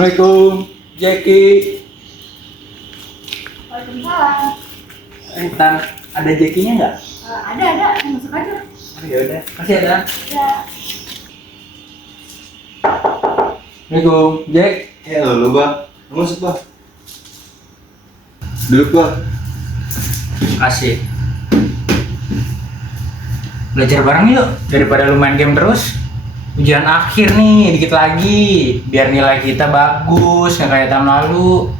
Assalamualaikum, Jackie. Waalaikumsalam. Tan, ada Jackie-nya nggak? Ada, masuk aja. Oh, ya udah, kasih ya, Tan. Ya. Assalamualaikum, Jack. Lalu Bang, masuk Bang. Duduk Bang. Kasih. Belajar bareng yuk, daripada lu main game terus. Ujian akhir nih, dikit lagi. Biar nilai kita bagus, nggak kayak tahun lalu.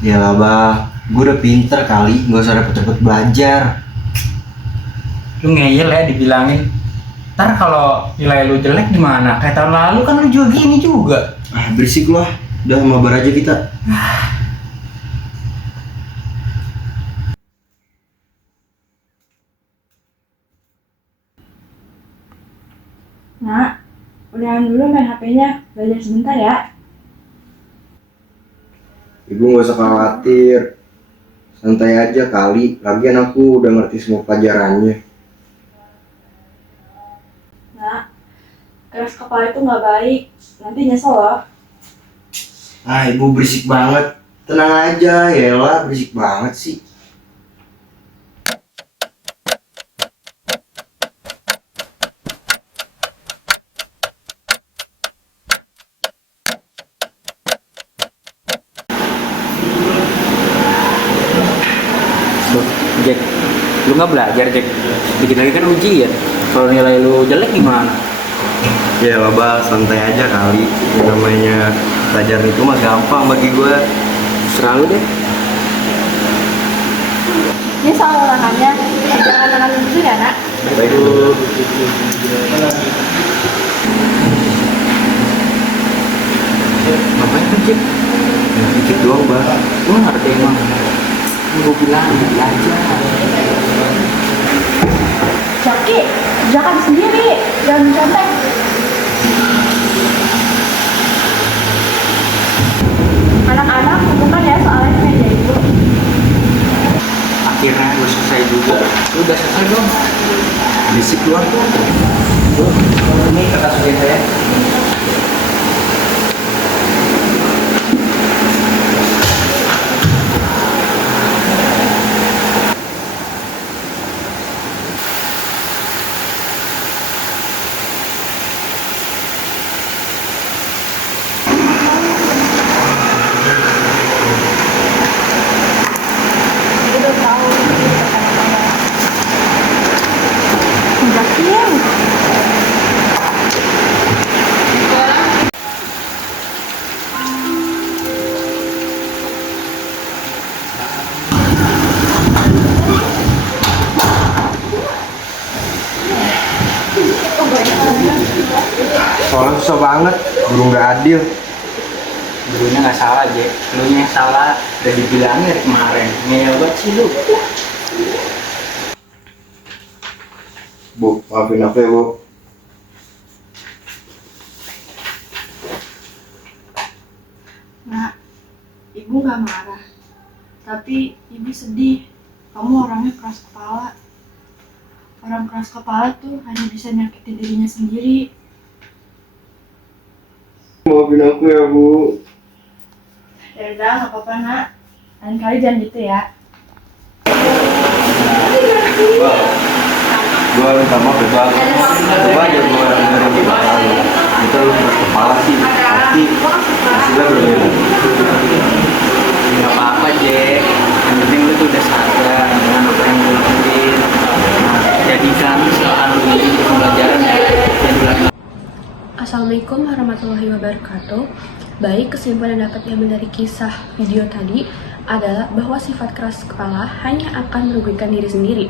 Yalah Bang, gue udah pinter kali, nggak usah repot-repot belajar. Lu ngeyel ya dibilangin. Ntar kalau nilai lu jelek gimana? Kayak tahun lalu kan lu juga gini juga. Berisik lu lah, udah mabar aja kita. Nak, udahan dulu main HP-nya. Belajar sebentar ya. Ibu nggak usah khawatir, santai aja kali. Lagian aku udah ngerti semua pelajarannya. Nak, keras kepala itu nggak baik. Nanti nyesel loh. Ibu berisik banget. Tenang aja, yalah berisik banget sih. Jack, lu nggak belajar Jack. Dikit lagi kan ujian. Kalau nilai lu jelek gimana? Yalah Bang, santai aja kali. Yang namanya pelajaran itu mah gampang bagi gue. Serah lu deh. Ini soal olahannya. Jangan tekan dulu ya, Nak. Baik Bu. Ngapain tuh Jack? Dikit doang Bang. Lu ngerti emang? Gue bilang belajar. Jaki, kerjakan sendiri. Jangan contek. Anak-anak, bukan ya soalnya di meja itu. Akhirnya lu selesai juga. Lu udah selesai dong. Berisik doang. Lu, ini kertas ujian saya. Udah tahu. Jaki. Soalnya susah banget, guru nggak adil. Gurunya nggak salah Jack. Lu yang salah. Udah dibilangin dari kemarin. Ngeyel banget sih lu. Bu, maafin aku ya Bu. Nak, ibu gak marah, tapi ibu sedih. Kamu orangnya keras kepala. Orang keras kepala tuh hanya bisa nyakitin dirinya sendiri. Maafin aku ya Bu. Ya udah, gak apa-apa nak. Lain kali jangan gitu ya. Gua minta maaf ya Bang. Coba aja gua dengerin di belakang. Kita lu keras kepala sih, tapi hasilnya berbeda. Nggak apa-apa Jack. Yang penting lu tuh udah sadar dengan apa yang lu lakuin. Nah, jadikan kesalahan lu ini pembelajaran ya. Dan ulangi. Assalamualaikum warahmatullahi wabarakatuh. Baik, kesimpulan yang dapat diambil dari kisah video tadi adalah bahwa sifat keras kepala hanya akan merugikan diri sendiri.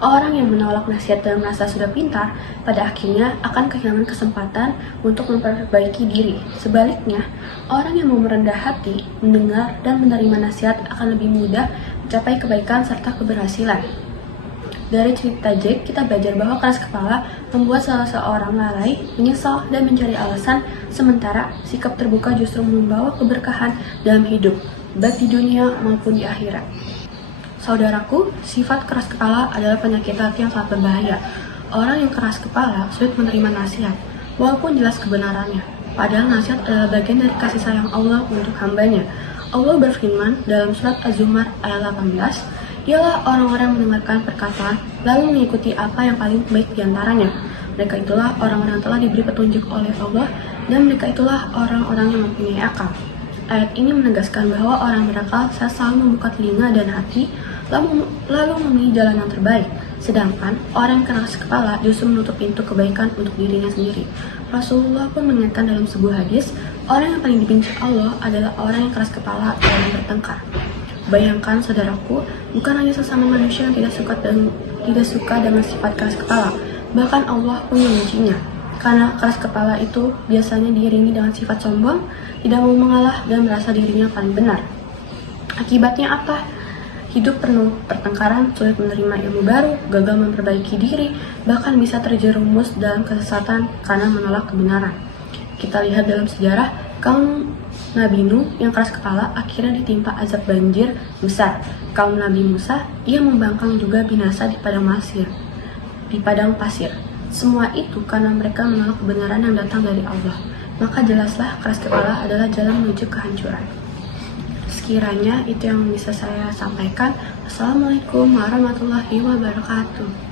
Orang yang menolak nasihat dan merasa sudah pintar, pada akhirnya akan kehilangan kesempatan untuk memperbaiki diri. Sebaliknya, orang yang mau merendah hati, mendengar, dan menerima nasihat akan lebih mudah mencapai kebaikan serta keberhasilan. Dari cerita Jack, kita belajar bahwa keras kepala membuat salah seorang lalai, menyesal, dan mencari alasan, sementara sikap terbuka justru membawa keberkahan dalam hidup, baik di dunia maupun di akhirat. Saudaraku, sifat keras kepala adalah penyakit hati yang sangat berbahaya. Orang yang keras kepala sulit menerima nasihat, walaupun jelas kebenarannya. Padahal nasihat adalah bagian dari kasih sayang Allah untuk hambanya. Allah berfirman dalam surat Az-Zumar ayat 18, ialah orang-orang mendengarkan perkataan lalu mengikuti apa yang paling baik diantaranya. Mereka itulah orang-orang yang telah diberi petunjuk oleh Allah dan mereka itulah orang-orang yang mempunyai akal. Ayat ini menegaskan bahwa orang berakal selalu membuka telinga dan hati lalu memilih jalan yang terbaik. Sedangkan orang yang keras kepala justru menutup pintu kebaikan untuk dirinya sendiri. Rasulullah pun mengingatkan dalam sebuah hadis, orang yang paling dibenci Allah adalah orang yang keras kepala dalam bertengkar. Bayangkan saudaraku, bukan hanya sesama manusia yang tidak suka dengan sifat keras kepala, bahkan Allah pun membencinya. Karena keras kepala itu biasanya diiringi dengan sifat sombong, tidak mau mengalah dan merasa dirinya paling benar. Akibatnya apa? Hidup penuh pertengkaran, sulit menerima ilmu baru, gagal memperbaiki diri, bahkan bisa terjerumus dalam kesesatan karena menolak kebenaran. Kita lihat dalam sejarah, kaum Nabi Nuh yang keras kepala akhirnya ditimpa azab banjir besar. Kaum Nabi Musa, ia membangkang juga binasa di padang pasir. Semua itu karena mereka menolak kebenaran yang datang dari Allah. Maka jelaslah keras kepala adalah jalan menuju kehancuran. Sekiranya itu yang bisa saya sampaikan. Assalamualaikum warahmatullahi wabarakatuh.